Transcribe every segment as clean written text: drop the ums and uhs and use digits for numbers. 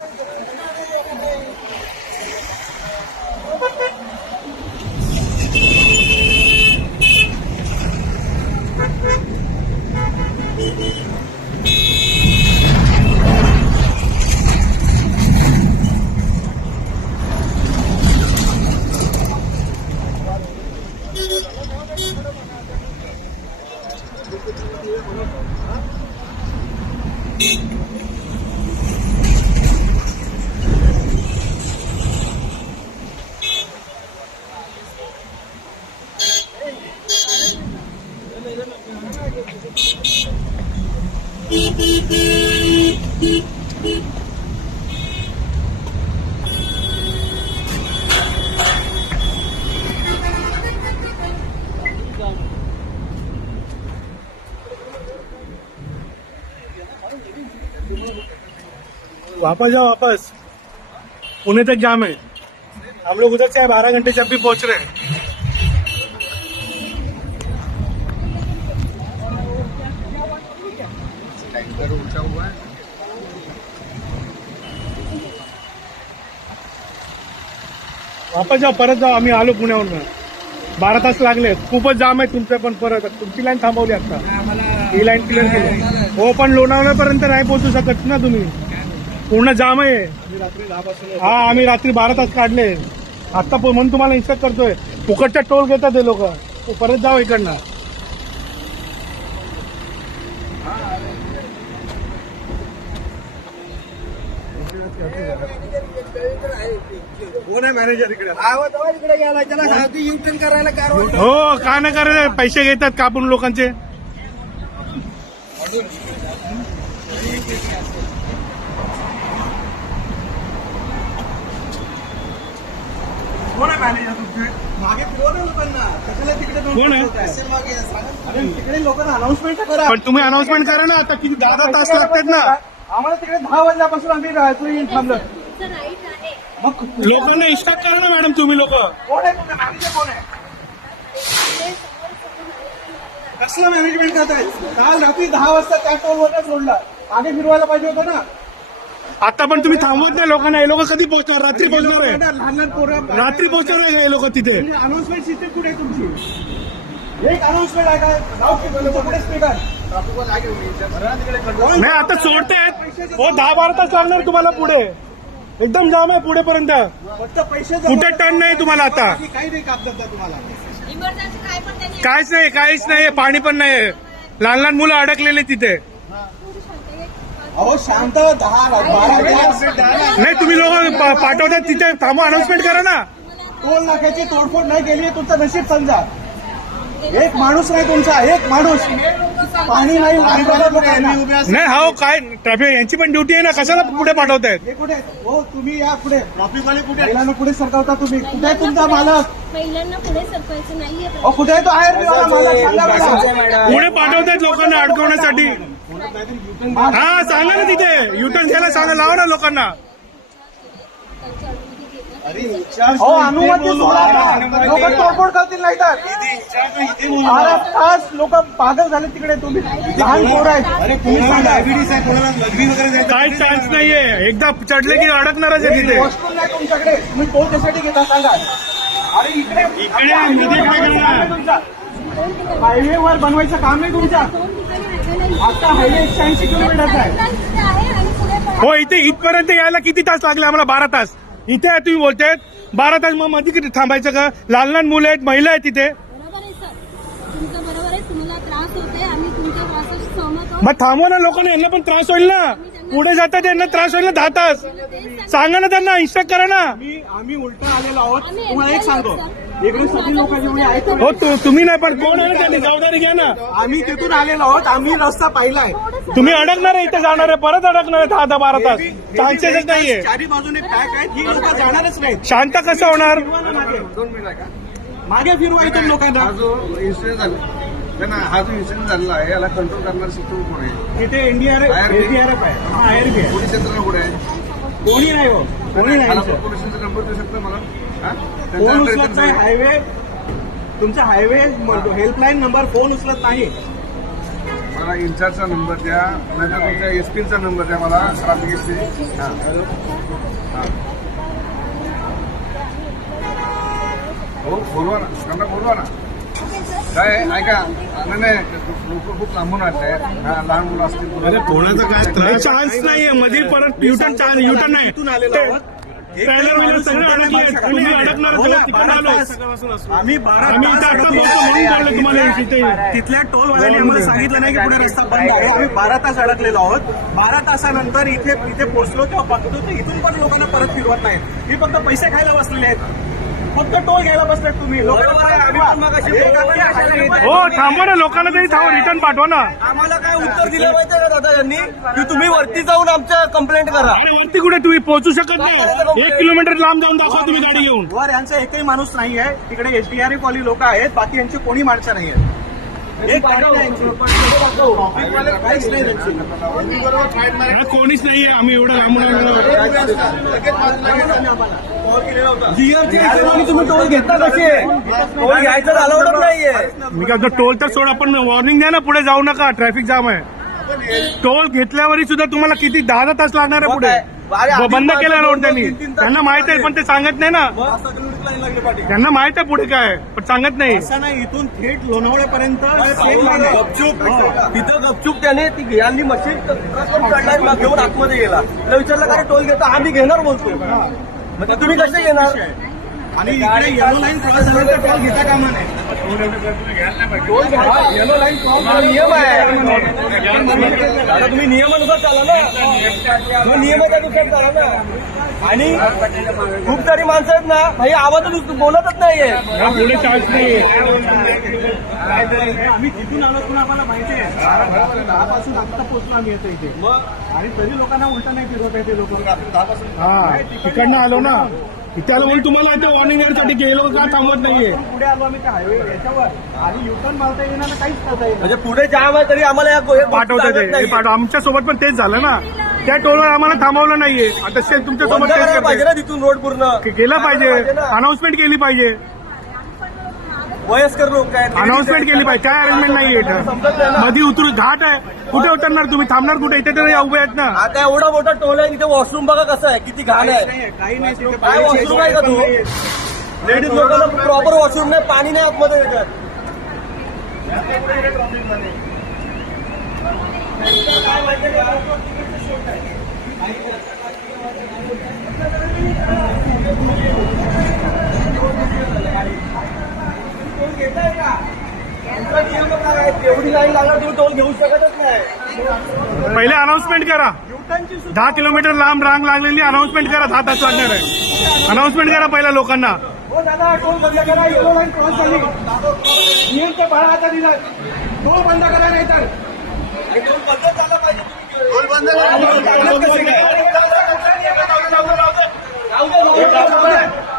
वापस जाओ वापस। पुणे तक जाम है, हम लोग उधर से 12 घंटे जब भी पहुंच रहे हैं। उठा हुआ है। वापस जाओ, परत जाओ। आम्ही आलो पुण्यावरून, 12 तास लागले। खूपच जाम आहे तुमचं पण। परत तुमची लाईन थांबवली आता, ही लाईन क्लिअर केली हो, पण लोणावळ्यापर्यंत नाही पोहोचू शकत ना तुम्ही, पूर्ण जाम आहे। हा, आम्ही रात्री 12 तास काढले आता, म्हणून तुम्हाला इन्स्ट्रक्ट करतोय। फुकटचा टोल घेतात हे लोक, परत जाओ इकडनं। कोण आहे मॅनेजर इकडे? इकडे गेला, त्याला सांगतो युटर्न करायला कारवाई। हो, का नाही करायचं, पैसे घेतात कापून लोकांचे। कोण आहे मॅनेजर तुमचे? मागे फिरवा लोकांना, कशाला तिकडे कोण आहे? अरे तिकडे लोकांना अनाउन्समेंट करा। पण तुम्ही अनाउन्समेंट करा ना, आता किती 10 तास लागतात ना। आम्हाला तिकडे 10 वाजल्यापासून आम्ही राहतोय थांबलो। मग लोकांना इन्स्ट्रक्ट करा ना मॅडम, तुम्ही लोक। कोण आहे तुमचा मॅनेजर? कोण आहे? कसलं मॅनेजमेंट करताय? काल रात्री 10 वाजता त्या टोलवर सोडला, आगे फिरवायला पाहिजे होतं ना। आता पण तुम्ही थांबवत नाही लोकांना। हे लोक कधी पोहोचणार? रात्री पोहोचणार आहे, लहान लहान पोरं रात्री पोहोचणार आहे हे लोक तिथे। अनाउन्समेंट सिस्टम कुठे आहे तुमची? एक अनाउन्समेंट आहे का? नाव कुठे स्पीकर? नाही, आता सोडतायत हो, 10-12 तास लागणार तुम्हाला पुढे। एकदम जाम आहे पुढेपर्यंत, फक्त पैसे कुठे टर्न नाही तुम्हाला आता। काही नाही कापतात तुम्हाला। काहीच नाही, काहीच नाही, पाणी पण नाही। लहान लहान मुलं अडकलेले तिथे। अहो शांत 10-12 नाही, तुम्ही लोक पाठवतात तिथे, थांबवा, अनाउन्समेंट करा ना। टोल नाक्याची तोडफोड नाही केली, तुमचं नशीब समजा। एक माणूस नाही तुमचा, एक माणूस। पाणी नाही, नाही हो, काय ट्रॅफिक यांची पण ड्युटी आहे ना, कशाला पुढे पाठवतायत? हे कुठे? हो तुम्ही या पुढे, ट्रॅफिकवाले कुठे? महिलांना पुढे सरकवता तुम्ही, कुठे आहे तुमचा मालक? महिलांना पुढे सरकवायचं नाहीये। अहो कुठे आहे तो आयरपीवाला मालक? सांगा मला। पुढे पाठवतायत लोकांना अडकवण्यासाठी। हा, सांगा ना तिथे युटर्न घ्यायला सांगा, लावा ना लोकांना। हो, अनुमती सोडा, लोक तोडफोड करतील नाही तर। 12 तास लोक पागल झाले तिकडे। तुम्ही लहान पोरं आहेत, तुम्ही सांगा। काही चान्स नाहीये, एकदा चढले की अडकणारच आहे तिथे। वॉशरूम नाही तुमच्याकडे, तुम्ही टोल त्यासाठी घेता सांगा। अरे इकडे हायवेवर बनवायचं काम नाही तुमच्या। आता हायवे 180 किलोमीटरचा आहे। हो, इथे इथपर्यंत यायला किती तास लागले आम्हाला? 12 तास। इथे आहे तुम्ही बोलतायत 12 तास, मग मध्ये किती थांबायचं का? लहान लहान मुलं आहेत, महिला आहेत तिथे। बरोबर आहे सर, तुमचं बरोबर आहे, तुम्हाला त्रास होते, आम्ही तुमच्या त्रासाशी सहमत आहोत। मग थांबवा ना लोकांना, यांना पण त्रास होईल ना। पुढे जातात यांना त्रास होईल ना 10 तास। सांगा ना त्यांना, इन्स्ट्रक्ट करा ना। आम्ही उलटा आलेलो आहोत। तुम्हाला एक सांगतो, इकडे सगळी लोक जेवढी आहेत, हो, तुम्ही नाही, पण कोण आहे त्यांनी जबाबदारी घ्या ना। आम्ही तिथून आलेलो आहोत, आम्ही रस्ता पाहिलाय। तुम्ही अडकणार आहे, इथे जाणार आहे, परत अडकणार आहे 10-12 तास। चान्सेसच नाहीये। चारी बाजूने पॅक आहेत, ही लोक जाणारच नाहीत। शांत कसं होणार? मागे फिरवा इथून लोकांना। हा जो इन्सिडेंट झाला, हा जो इन्सिडेंट झालेला आहे, याला कंट्रोल करणार सिस्टम कोण आहे? इथे एनडीआरएफ आहे, आयआरपी आहे। पोलीस यंत्रणा कुठे आहे? कोणी नाही हो, कोणी नाही। पोलिसांचा नंबर देऊ शकता मला? फोन उचलत नाही हायवे, तुमचा हायवे हेल्पलाईन नंबर फोन उचलत नाही। मला जरा इन्चार्जचा नंबर द्या, नाहीतर तुमच्या एसपीचा नंबर द्या मला, ट्रॅफिक एसपी. हो बोलवा ना, त्यांना बोलवा ना. काय ऐका, नाही लोक खूप लांबून आले, लहान मुलं असतील. कोणाचा काय चान्स नाहीये मध्ये परत युटर्न नाही ट्रेलर वेलर सगळं अडकले. तुम्ही अडकणार तिकडे आलो. आम्ही आम्ही इथं आता बोलतो म्हणून बोललो तुम्हाला इथे. तिथल्या टोलवाल्यांनी आम्हाला सांगितलं नाही की पुढे रस्ता बंद आहे. आम्ही 12 तास अडकलेलो आहोत. 12 तासानंतर इथे पोहोचलो तेव्हा बघतो तर इथून पण लोकांना परत फिरवत नाहीत. मी फक्त पैसे खायला बसलेले आहेत. फक्त टोल घ्यायला बसलेत तुम्ही. हो थांबवा ना, लोकांना तरी थांबवा, रिटर्न पाठवा ना. आम्हाला काय उत्तर दिलं माहितीये का दादा यांनी, की तुम्ही वरती जाऊन आमच्या कंप्लेंट करा. अरे वरती कुठे तुम्ही पोहोचू शकत नाही. 1 किलोमीटर लांब जाऊन दाखवा तुम्ही गाडी घेऊन. वर यांचा एकही माणूस नाही आहे. तिकडे एसडीआरएफ वाली लोक आहेत, बाकी यांची कोणी माणसं नाही आहेत. एक गाडी नाही यांची. काहीच नाही त्यांची. अरे कोणीच नाहीये. आम्ही एवढं लांबून तुम्ही टोल घेता कसे? टोल घ्यायचं अलाउडच नाहीये. मी काय टोल तर सोड, आपण वॉर्निंग द्या ना, पुढे जाऊ नका, ट्रॅफिक जाम आहे. टोल घेतल्यावरही सुद्धा तुम्हाला किती 10 तास लागणार आहे पुढे. बंद केला रोड त्यांनी. त्यांना माहित आहे पण ते सांगत नाही ना. त्यांना माहित आहे पुढे काय, पण सांगत नाही. असं नाही, इथून थेट लोणावळ्यापर्यंत सेम लाईन आहे. गपचूप तिथं गपचूप त्याने ती घ्यायला मशीन चढला, घेऊन आतमध्ये गेला. त्याला विचारलं का टोल घेता, आम्ही घेणार बोलतो. मग तुम्ही कसे घेणार? आणि इकडे येलो लाईन क्रॉस झाली तर टोल घेता कामा नाही. येलो लाईन नियम आहे. आता तुम्ही नियमानुसार चाला ना. जो नियम आहे त्यानुसार चाला ना. आणि खूप सारी माणसं आहेत ना, भाई आवाजच बोलतच नाहीये. पुढे चान्स नाहीये. आम्ही तिथून आलो पण आम्हाला माहिती आहे 10 पासून आता पोहोचलो आम्ही येतो इथे. आणि तरी लोकांना उलटा नाही फिरवत आहे ते लोक. हा तिकडनं आलो ना, इथे आलो म्हणून तुम्हाला इथे वॉर्निंग साठी गेलो का थांबत नाहीये. पुढे आलो आम्ही त्या हायवे याच्यावर आणि युटर्न मारता येणार काहीच करता येईल. म्हणजे पुढे जाम आहे तरी आम्हाला या पाठवते ते पाठव. आमच्या सोबत पण तेच झालं ना. त्या टोलवर आम्हाला थांबवलं नाहीये. आता सेम तुमच्या सोबत तेच पाहिजे ना तिथून रोड पूर्ण केलं पाहिजे. अनाऊन्समेंट केली पाहिजे. वयस्कर लोक काय अनाऊन्समेंट केली पाहिजे. काय अरेंजमेंट नाहीये इथं. मध्ये उतरू घाट आहे, कुठे उतरणार तुम्ही, थांबणार कुठे, इथे तर उभे आहेत ना. आता एवढा मोठा टोल आहे, इथे वॉशरूम बघा कसं आहे, किती घाण आहे. काही नाही तिथे. काय वॉशरूम आहे का तू? लेडीज लोकांना प्रॉपर वॉशरूम नाही, पाणी नाही आतमध्ये येतात. एवढी लाईन लागणार, तुम्ही टोल घेऊ शकतच नाही. पहिले अनाऊन्समेंट करा. 10 किलोमीटर लांब रांग लागलेली, अनाऊन्समेंट करा. 10 तास लागणार आहे. अनाऊन्समेंट करा पहिला लोकांना. हो दादा, टोल बंद करा. येलो लाईन क्रॉस झाली. नियम ते 12 आता दिला. टोल बंद करा नाही तर टोल बंद झाला पाहिजे. टोल बंद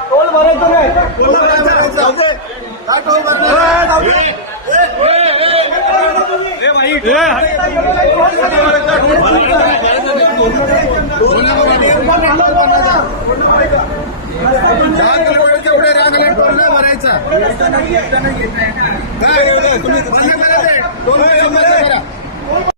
टोल भरायचं नाही.